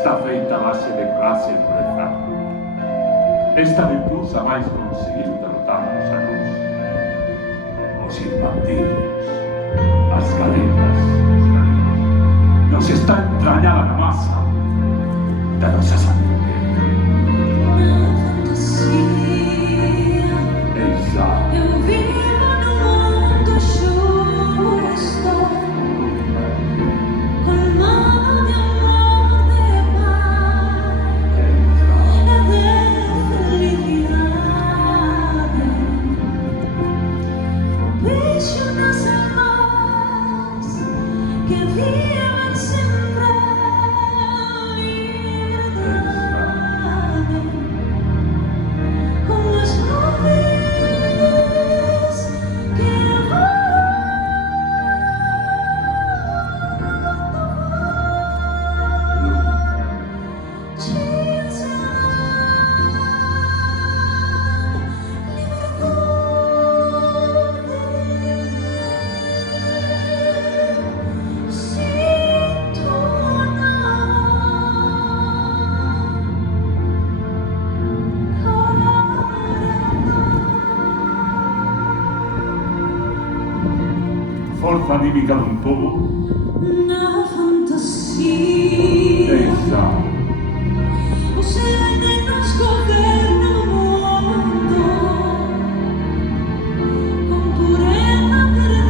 está feita a base de clase e pureza. Esta virtud sabáis conseguir derrotarnos a nós. Os infantiles, as galegas, os galegos. Nos está entrañada na masa da nosa sangre. Forza anímica d'un povo. Una fantasia. Esa. O se nos governa o mondo con purezza per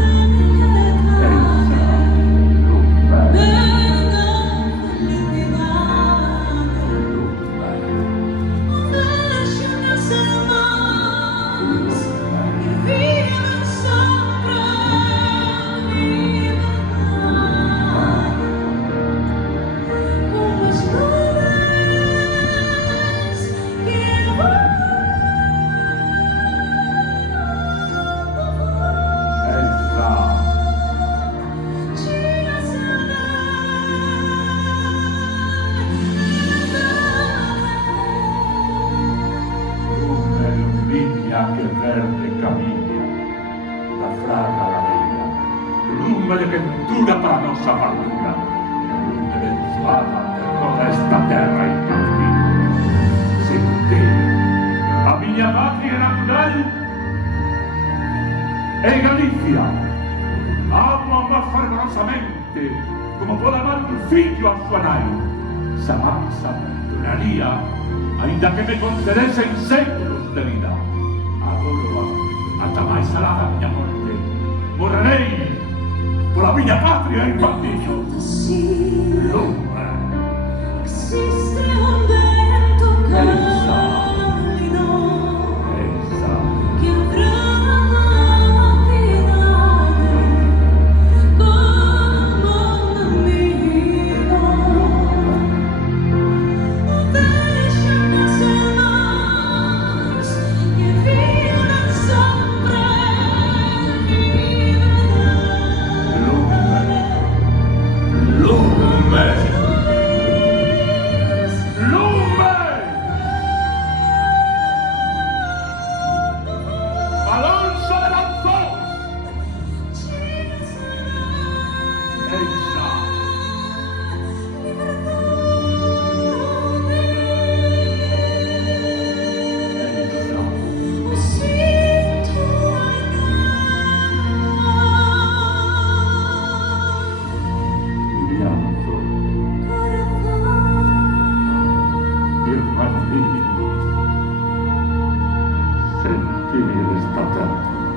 che verde camiglia, la fraga la vela, lume de ventura para nosa fartura, lume benzoada de toda esta terra infantil. Sin ti, a miña patria natural é Galicia. Amo máis fervorosamente como pode amar un fillo a súa nai. Jamás abandonaría, ainda que me concedesen séculos de vida. Agora, ata máis alada a miña morte, morrerei pola miña patria infantil. Lume. Existe un vento Esa. cálido Esa. que abrana la vida como un amigo. Déjame ser más que viva siempre libertad. Lume. Lume. Alonso de Lanzós. Esa. Sentir esta terra.